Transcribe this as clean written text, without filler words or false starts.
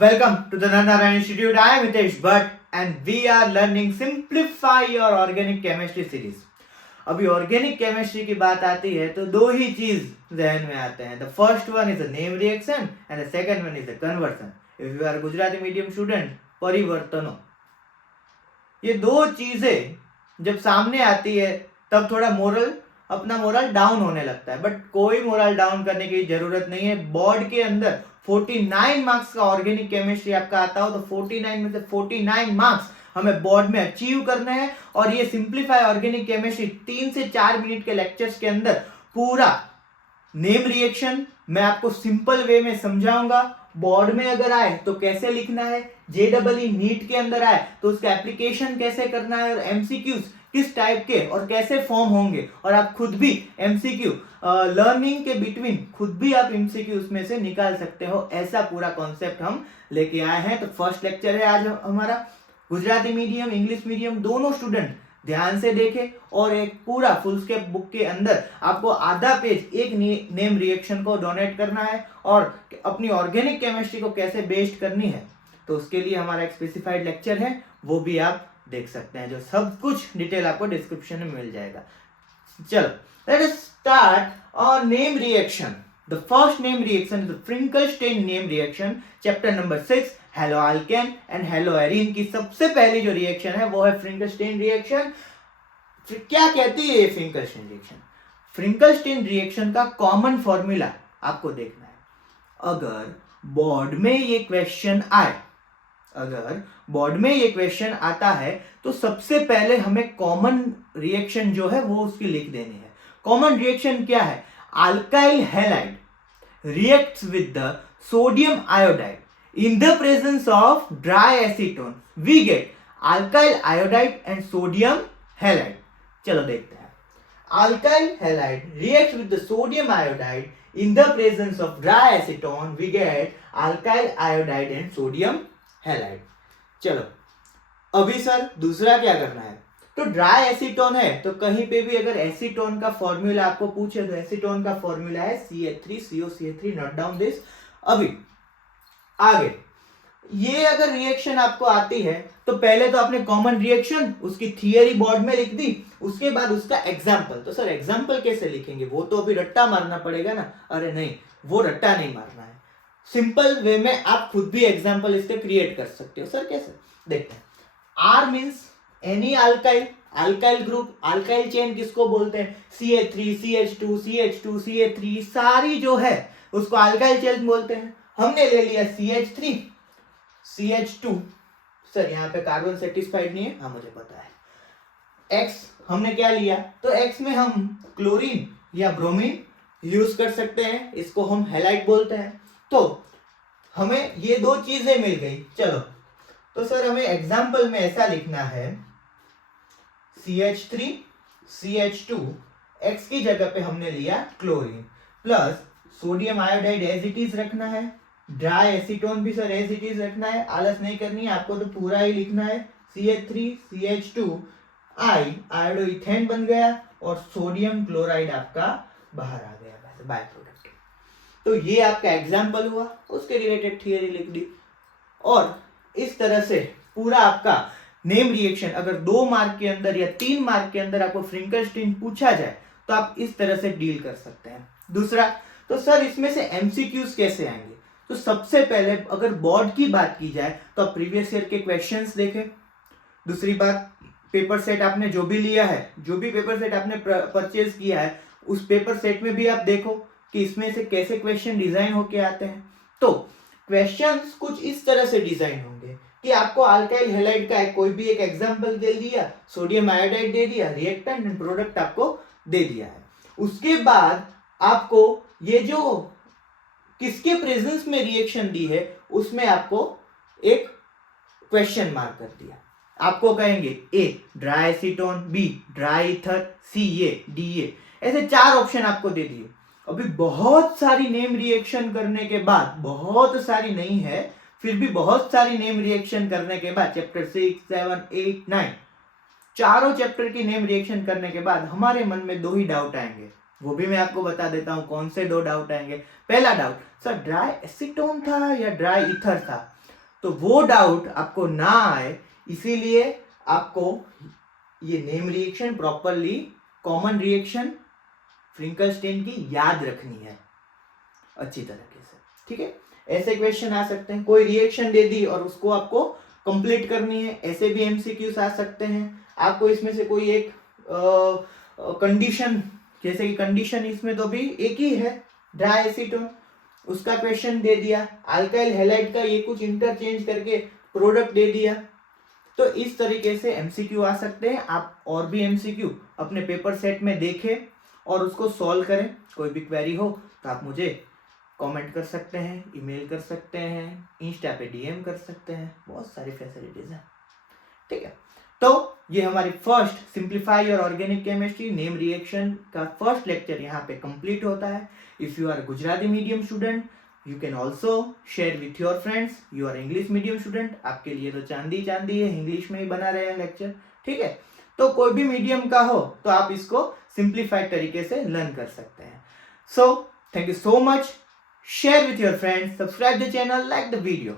Welcome to the Nandarayan Institute. I am Hitesh Bhatt and we are learning Simplify Your Organic Chemistry series. अभी organic chemistry की बात आती है तो दो ही चीज जहन में आते हैं. The first one is the name reaction and the second one is the conversion. If you are Gujarati medium student, परिवर्तनों, ये दो चीजें जब सामने आती है तब थोड़ा अपना मोरल डाउन होने लगता है. बट कोई मोरल डाउन करने की जरूरत नहीं है. बोर्ड के अंदर 49 मार्क्स का ऑर्गेनिक केमिस्ट्री आपका आता हो तो 49 में से 49 मार्क्स हमें बोर्ड में अचीव करना है. और ये सिंप्लीफाई ऑर्गेनिक केमिस्ट्री 3 से 4 मिनट के लेक्चर्स के अंदर पूरा नेम रिएक्शन मैं आपको सिंपल वे में समझाऊंगा. बोर्ड में अगर आए तो कैसे लिखना है, JEE नीट के अंदर आए तो उसका एप्लीकेशन कैसे करना है, और एमसीक्यूज किस टाइप के और कैसे फॉर्म होंगे, और आप खुद भी एमसीक्यू लर्निंग के बिटवीन खुद भी आप एमसीक्यू उसमें से निकाल सकते हो. ऐसा पूरा कॉन्सेप्ट हम लेके आए हैं. तो फर्स्ट लेक्चर है आज हमारा. गुजराती मीडियम, इंग्लिश मीडियम दोनों स्टूडेंट ध्यान से देखें. और एक पूरा फुल स्केप बुक के अंदर आपको आधा पेज एक नेम रिएक्शन को डोनेट करना है और अपनी ऑर्गेनिक केमिस्ट्री को कैसे बेस्ड करनी है. तो उसके लिए हमारा एक स्पेसिफाइड लेक्चर है, वो भी आप देख सकते हैं. जो सब कुछ डिटेल आपको डिस्क्रिप्शन में मिल जाएगा. चलो, let us start on name reaction. The first name reaction is the Finkelstein name reaction, chapter number 6, haloalkane and haloarene की सबसे पहली जो रिएक्शन है वो है फ्रिंकलस्टेन रिएक्शन. क्या कहती है ये फ्रिंकलस्टेन रिएक्शन? फ्रिंकलस्टेन रिएक्शन का कॉमन फॉर्मूला आपको देखना है. अगर बोर्ड में ये क्वेश्चन आए, अगर बोर्ड में ये क्वेश्चन आता है तो सबसे पहले हमें कॉमन रिएक्शन जो है वो उसकी लिख देनी है. कॉमन रिएक्शन क्या है? Alkyl halide reacts with the sodium iodide in the presence of dry acetone we get alkyl iodide and sodium halide. चलो देखते हैं. Alkyl halide reacts with the sodium iodide in the presence of dry acetone we get alkyl iodide and sodium halide. चलो अभी sir दूसरा क्या करना है? तो ड्राई एसीटोन है तो कहीं पे भी अगर एसीटोन का फॉर्मूला आपको पूछे तो एसीटोन का फॉर्मूला है CH3COCH3. Note down this. अभी आगे ये अगर रिएक्शन आपको आती है तो पहले तो आपने कॉमन रिएक्शन उसकी थियरी बोर्ड में लिख दी, उसके बाद उसका एग्जाम्पल. तो सर एग्जाम्पल कैसे लिखेंगे? वो तो अभी रट्टा मारना पड़ेगा ना. अरे नहीं, वो रट्टा नहीं मारना है. सिंपल वे में आप खुद भी एग्जाम्पल इसके क्रिएट कर सकते हो. सर कैसे? देखते हैं. R means any alkyl, alkyl group. Alkyl chain किसको बोलते हैं? CH3 CH2 CH2 CH3 सारी जो है उसको अल्काइल चेन बोलते हैं. हमने ले लिया CH3 CH2. सर यहाँ पे कार्बन सेटिस्फाइड नहीं है. हाँ मुझे पता है. X हमने क्या लिया? तो X में हम क्लोरीन या ब्रोमीन यूज कर सकते हैं, इसको हम हैलाइड बोलते हैं. तो हमें ये दो चीजें मिल गई. चलो तो सर हमें एग्जाम्पल में ऐसा लिखना है CH3 CH2 X की जगह पे हमने लिया chlorine plus sodium iodide as it is रखना है. ड्राई एसीटोन भी सर एज इट इज रखना है. आलस नहीं करनी है, आपको तो पूरा ही लिखना है. CH3 CH2 आयोडो इथेन बन गया और सोडियम क्लोराइड आपका बाहर आ गया बाय प्रोडक्ट. तो ये आपका एग्जाम्पल हुआ, उसके रिलेटेड थियरी लिख दी. और इस तरह से पूरा आपका नेम रिएक्शन अगर 2 मार्क के अंदर या 3 मार्क के अंदर आपको फ्रिंकलस्टीन पूछा जाए तो आप इस तरह से डील कर सकते हैं. दूसरा, तो सर इसमें से एमसीक्यूज कैसे आएंगे? तो सबसे पहले अगर बोर्ड की बात की जाए तो आप प्रीवियस ईयर के क्वेश्चंस देखें. दूसरी बात, पेपर सेट आपने जो भी लिया है, जो भी पेपर सेट आपने परचेज किया है, उस पेपर सेट में भी आप देखो कि इसमें से कैसे क्वेश्चन डिजाइन होके आते हैं. तो क्वेश्चंस कुछ इस तरह से डिजाइन होंगे कि आपको अल्काइल हैलाइड का कोई भी एक एग्जांपल दे दिया, सोडियम आयोडाइड दे दिया, रिएक्टेंट एंड प्रोडक्ट आपको दे दिया है. उसके बाद आपको ये जो किसके प्रेजेंस में रिएक्शन दी है उसमें आपको एक क्वेश्चन मार्क कर दिया. आपको कहेंगे A dry acetone, B dry ether, C DA, ऐसे 4 ऑप्शन आपको दे दिए. अभी बहुत सारी नेम रिएक्शन करने के बाद, बहुत सारी नहीं है फिर भी बहुत सारी नेम रिएक्शन करने के बाद, चैप्टर 6 7 8 9 चारों चैप्टर की नेम रिएक्शन करने के बाद हमारे मन में 2 ही डाउट आएंगे. वो भी मैं आपको बता देता हूं कौन से 2 डाउट आएंगे. पहला डाउट, सर ड्राई एसीटोन था या ड्राई ईथर था? तो वो डाउट आपको ना आए, इसीलिए आपको ये name reaction properly, common reaction, Finkelstein की याद रखनी है अच्छी तरीके से, ठीक है। ऐसे क्वेश्चन आ सकते हैं, कोई रिएक्शन दे दी और उसको आपको कंप्लीट करनी है, ऐसे भी एमसीक्यूज आ सकते हैं। आपको इसमें से कोई एक कंडीशन, जैसे कि कंडीशन इसमें तो भी एक ही है, ड्राई एसीटोन, उसका क्वेश्चन दे दिया, अल्काइल हैलाइड का ये कुछ इंटरचेंज करके प्रोडक्ट दे दिया। तो इस तरीके से एमसीक्यू आ सकते हैं। आप और भी एमसीक्यू अपने पेपर सेट में देखें और उसको सॉल्व करें। कोई भी क्वेरी हो तो आप मुझे कमेंट कर सकते हैं, ईमेल कर सकते हैं, इंस्टा पे डीएम कर सकते हैं, बहुत सारी फैसिलिटीज हैं, ठीक है। तो ये हमारी first simplify your organic chemistry name reaction का फर्स्ट लेक्चर यहाँ पे कंप्लीट होता है। If you are Gujarati medium student, you can also share with your friends. You are English medium student, आपके लिए तो चांदी चांदी है, इंग्लिश में ही बना रहे हैं लेक्चर, ठीक है। तो कोई भी मीडियम का हो तो आप इसको सिंप्लीफाइड तरीके से लर्न कर सकते हैं। So thank you so much, share with your friends, subscribe the channel, like the video.